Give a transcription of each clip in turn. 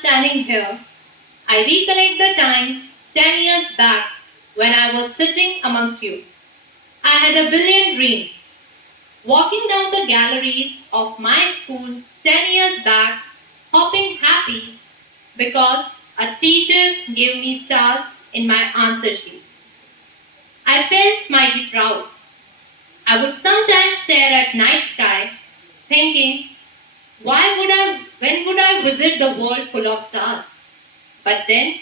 Standing here, I recollect the time 10 years back when I was sitting amongst you. I had a billion dreams. Walking down the galleries of my school 10 years back, hopping happy because a teacher gave me stars in my answer sheet. I felt mighty proud. I would sometimes stare at night sky thinking, when would I visit the world full of stars? But then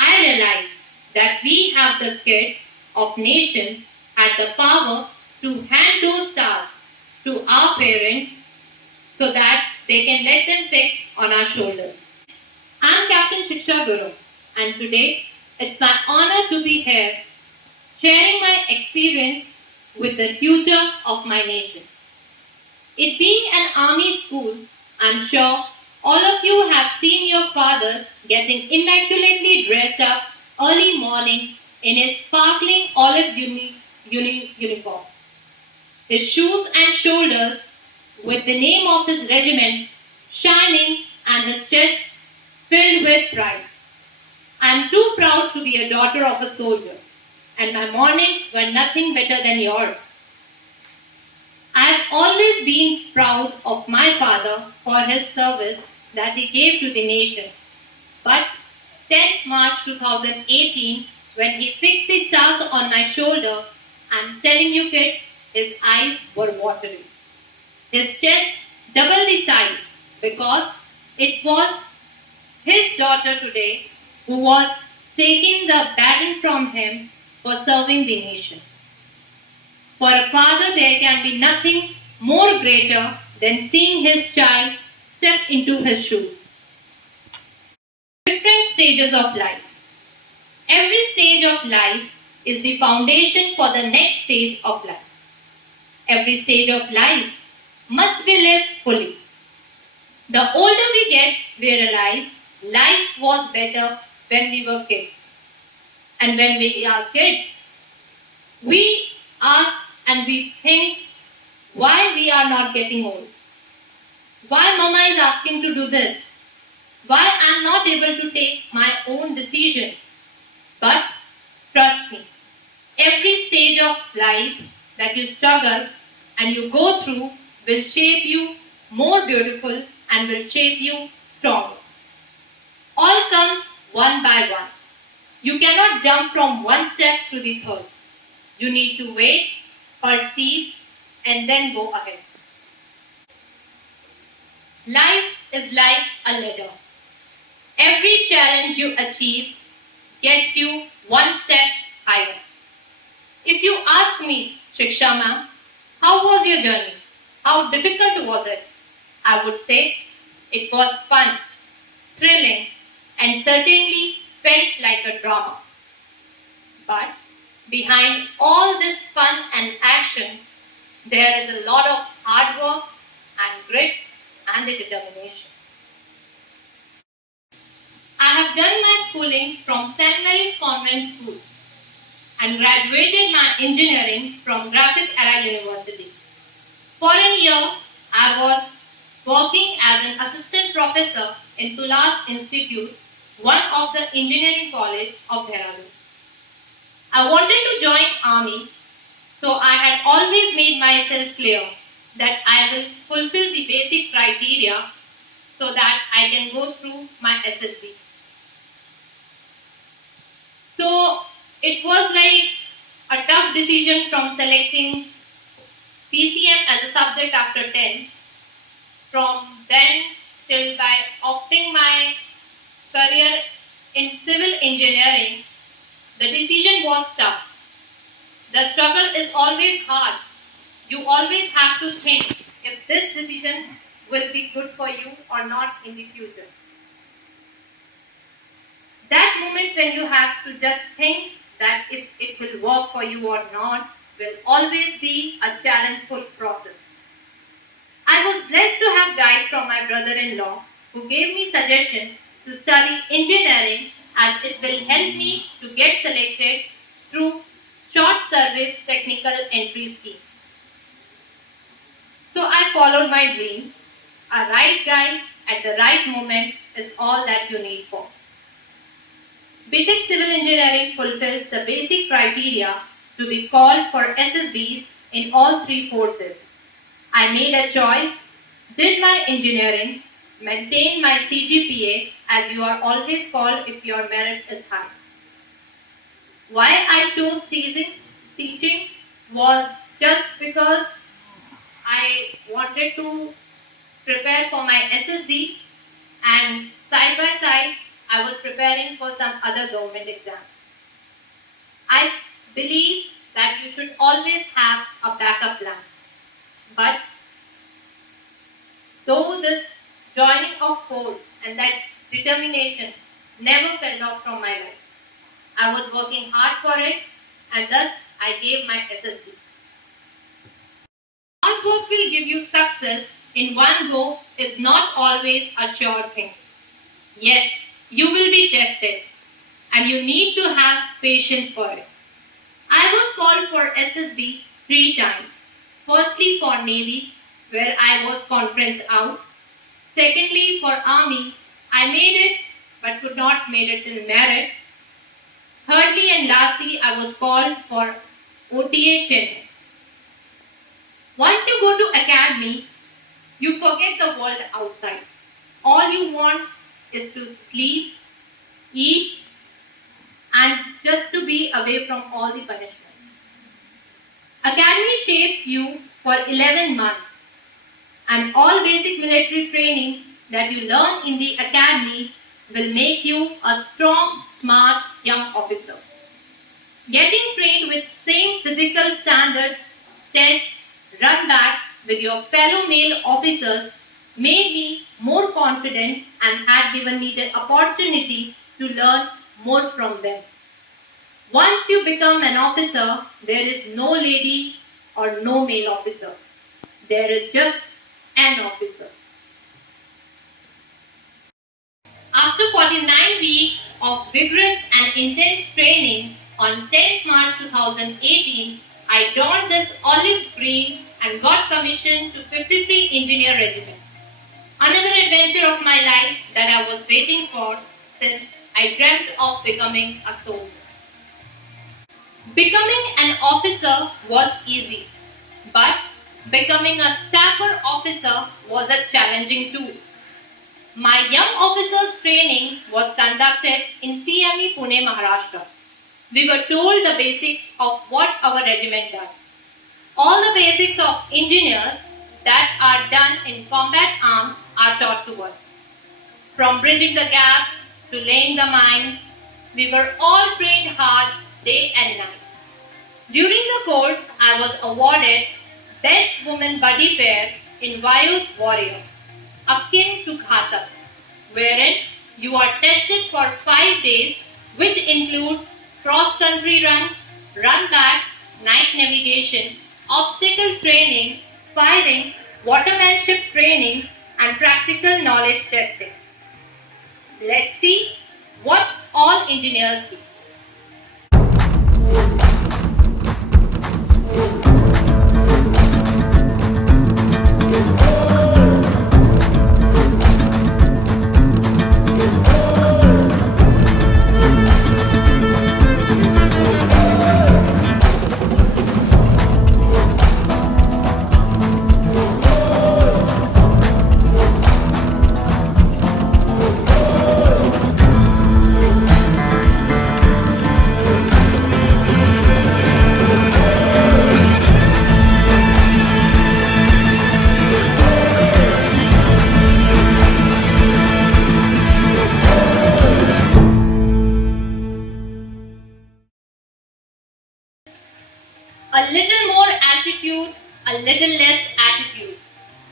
I realized that we have the kids of nation had the power to hand those stars to our parents so that they can let them fix on our shoulders. I'm Captain Shiksha Guru, and today it's my honor to be here sharing my experience with the future of my nation. It being an army school, I'm sure all of you have seen your fathers getting immaculately dressed up early morning in his sparkling olive uniform. His shoes and shoulders with the name of his regiment shining and his chest filled with pride. I'm too proud to be a daughter of a soldier, and my mornings were nothing better than yours. I've always been proud of my father for his service that he gave to the nation. But 10th March 2018, when he fixed the stars on my shoulder, I'm telling you kids, his eyes were watery. His chest double the size because it was his daughter today who was taking the baton from him for serving the nation. For a father, there can be nothing more greater than seeing his child step into his shoes. Different stages of life. Every stage of life is the foundation for the next stage of life. Every stage of life must be lived fully. The older we get, we realize life was better when we were kids. And when we are kids, we ask and we think why we are not getting old. Why mama is asking to do this? Why I am not able to take my own decisions? But trust me, every stage of life that you struggle and you go through will shape you more beautiful and will shape you stronger. All comes one by one. You cannot jump from one step to the third. You need to wait, perceive, and then go ahead. Life is like a ladder. Every challenge you achieve gets you one step higher. If you ask me, Shiksha ma'am, how was your journey? How difficult was it? I would say it was fun, thrilling, and certainly felt like a drama. But behind all this fun and action, there is a lot of hard work and grit and the determination. I have done my schooling from St. Mary's Convent School and graduated my engineering from Graphic Era University. For a year, I was working as an assistant professor in Tulas Institute, one of the engineering college of Dehradun. I wanted to join army, so I had always made myself clear that I will fulfill the basic criteria so that I can go through my SSB. So it was like a tough decision from selecting PCM as a subject after 10. From then till by opting my career in civil engineering, the decision was tough. The struggle is always hard. You always have to think if this decision will be good for you or not in the future. That moment when you have to just think that if it will work for you or not will always be a challengeful process. I was blessed to have guide from my brother-in-law who gave me suggestion to study engineering as it will help me to get selected through short service technical entry scheme. So I followed my dream. A right guide at the right moment is all that you need for. BTech Civil Engineering fulfills the basic criteria to be called for SSBs in all three courses. I made a choice, did my engineering, maintained my CGPA as you are always called if your merit is high. Why I chose teaching was just because I wanted to prepare for my SSD and side by side I was preparing for some other government exams. I believe that you should always have a backup plan. But though this joining of course and that determination never fell off from my life, I was working hard for it and thus I gave my SSD. Hard work will give you success in one go is not always a sure thing. Yes, you will be tested and you need to have patience for it. I was called for SSB 3 times. Firstly for Navy, where I was conferenced out. Secondly for Army, I made it but could not made it till merit. Thirdly and lastly, I was called for OTA Chennai. Once you go to academy, you forget the world outside. All you want is to sleep, eat, and just to be away from all the punishment. Academy shapes you for 11 months, and all basic military training that you learn in the academy will make you a strong, smart young officer. Getting trained with same physical standards, tests, run backs with your fellow male officers made me more confident and had given me the opportunity to learn more from them. Once you become an officer, there is no lady or no male officer. There is just an officer. After 49 weeks of vigorous and intense training on 10th March 2018, I donned this olive green and got commissioned to 53 Engineer Regiment. Another adventure of my life that I was waiting for since I dreamt of becoming a soldier. Becoming an officer was easy, but becoming a sapper officer was a challenging too. My young officers training was conducted in CME Pune, Maharashtra. We were told the basics of what our regiment does. All the basics of engineers that are done in combat arms are taught to us. From bridging the gaps to laying the mines, we were all trained hard day and night. During the course, I was awarded Best Woman Buddy Pair in Vayu's Warrior, akin to Ghatak, wherein you are tested for 5 days, which includes cross-country runs, run backs, night navigation, obstacle training, firing, watermanship training, and practical knowledge testing. Let's see what all engineers do. A little more altitude, a little less attitude.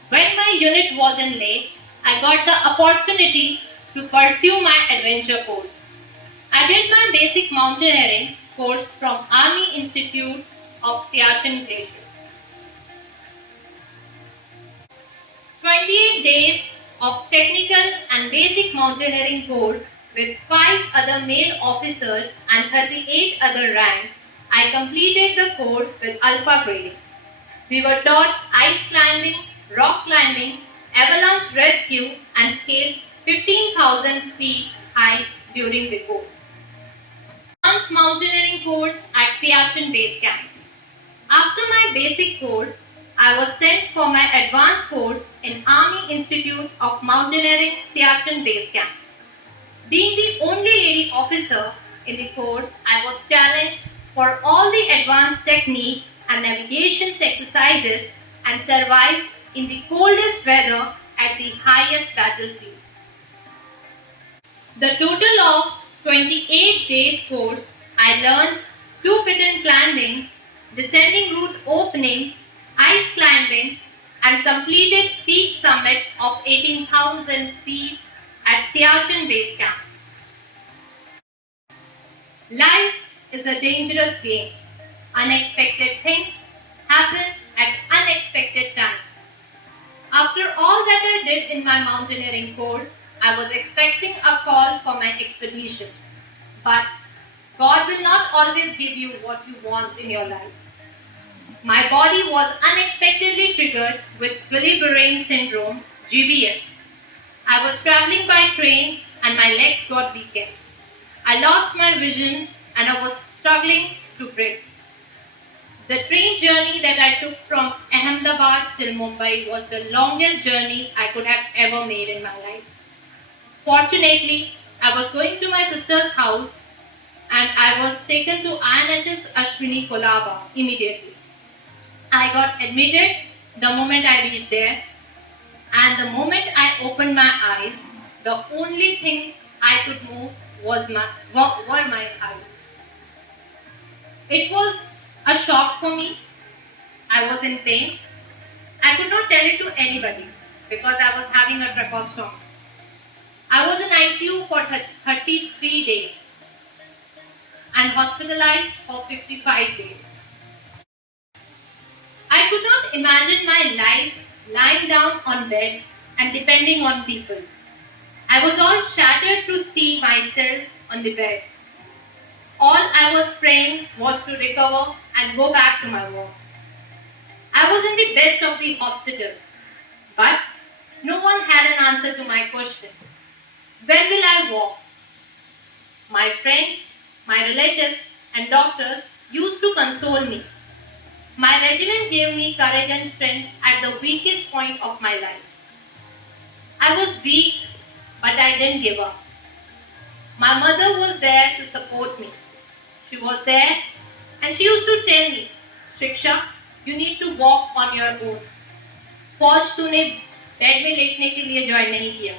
When my unit was in Leh, I got the opportunity to pursue my adventure course. I did my basic mountaineering course from Army Institute of Siachen Glacier. 28 days of technical and basic mountaineering course with 5 other male officers and 38 other ranks, I completed the course with alpha grading. We were taught ice climbing, rock climbing, avalanche rescue, and scaled 15,000 feet high during the course. Advanced mountaineering course at Siachen Base Camp. After my basic course, I was sent for my advanced course in Army Institute of Mountaineering Siachen Base Camp. Being the only lady officer in the course, I was challenged for all the advanced techniques and navigation exercises and survived in the coldest weather at the highest battlefield. The total of 28 days course, I learned two-piton climbing, descending route opening, ice climbing, and completed peak summit of 18,000 feet at Siachen Base Camp. Life is a dangerous game. Unexpected things happen at unexpected times. After all that I did in my mountaineering course, I was expecting a call for my expedition. But God will not always give you what you want in your life. My body was unexpectedly triggered with Guillain-Barré syndrome, GBS. I was traveling by train and my legs got weakened. I lost my vision and I was struggling to breathe. The train journey that I took from Ahemdabad till Mumbai was the longest journey I could have ever made in my life. Fortunately, I was going to my sister's house and I was taken to INHS Ashwini Kolaba immediately. I got admitted the moment I reached there, and the moment I opened my eyes, the only thing I could move were my eyes. It was a shock for me. I was in pain. I could not tell it to anybody because I was having a tracheostomy. I was in ICU for 33 days and hospitalized for 55 days. I could not imagine my life lying down on bed and depending on people. I was all shattered to see myself on the bed. All I was praying was to recover and go back to my work. I was in the best of the hospital, but no one had an answer to my question. When will I walk? My friends, my relatives, and doctors used to console me. My regiment gave me courage and strength at the weakest point of my life. I was weak, but I didn't give up. My mother was there to support me. She was there and she used to tell me, Shiksha, you need to walk on your own. फौज तूने bed में लेटने के लिए join नहीं किया.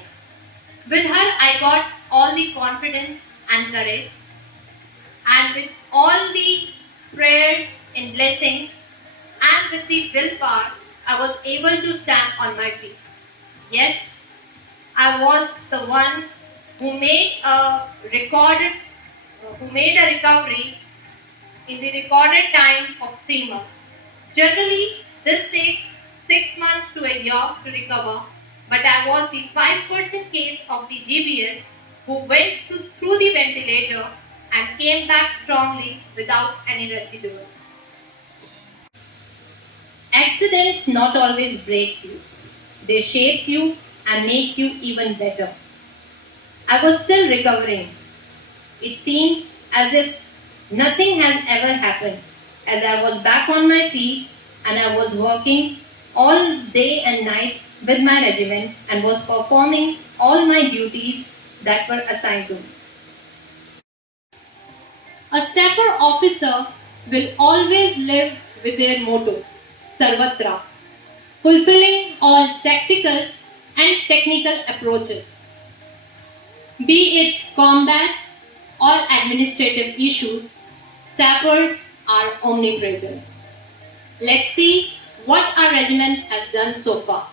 With her, I got all the confidence and courage, and with all the prayers and blessings, and with the willpower, I was able to stand on my feet. Yes, I was the one who made a recovery in the recorded time of 3 months. Generally, this takes 6 months to a year to recover, but I was the 5% case of the GBS who went through the ventilator and came back strongly without any residue. Accidents not always break you. They shape you and makes you even better. I was still recovering. It seemed as if nothing has ever happened, as I was back on my feet and I was working all day and night with my regiment and was performing all my duties that were assigned to me. A sapper officer will always live with their motto, Sarvatra, fulfilling all tactical and technical approaches. Be it combat or administrative issues, sappers are omnipresent. Let's see what our regiment has done so far.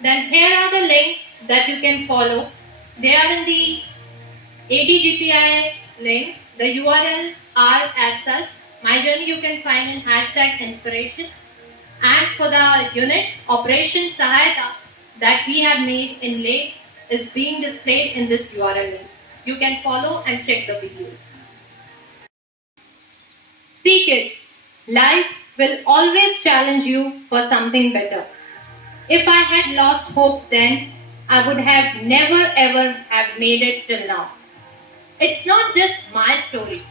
Then here are the links that you can follow. They are in the ADGPI link. The URL are as such. My journey you can find in hashtag inspiration. And for the unit, Operation Sahayata that we have made in Lake is being displayed in this URL link. You can follow and check the videos. See kids, life will always challenge you for something better. If I had lost hopes then, I would have never ever have made it till now. It's not just my story.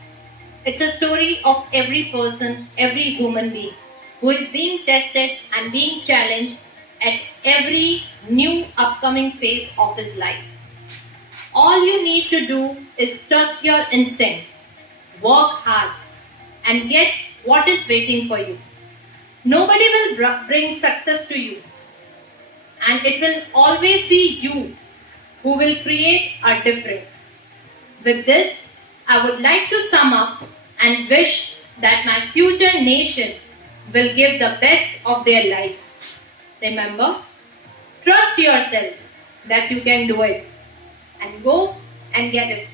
It's a story of every person, every human being who is being tested and being challenged at every new upcoming phase of his life. All you need to do is trust your instincts, work hard, and get what is waiting for you. Nobody will bring success to you, and it will always be you who will create a difference. With this, I would like to sum up and wish that my future nation will give the best of their life. Remember, trust yourself that you can do it and go and get it.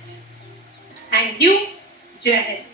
Thank you. Jai Hind.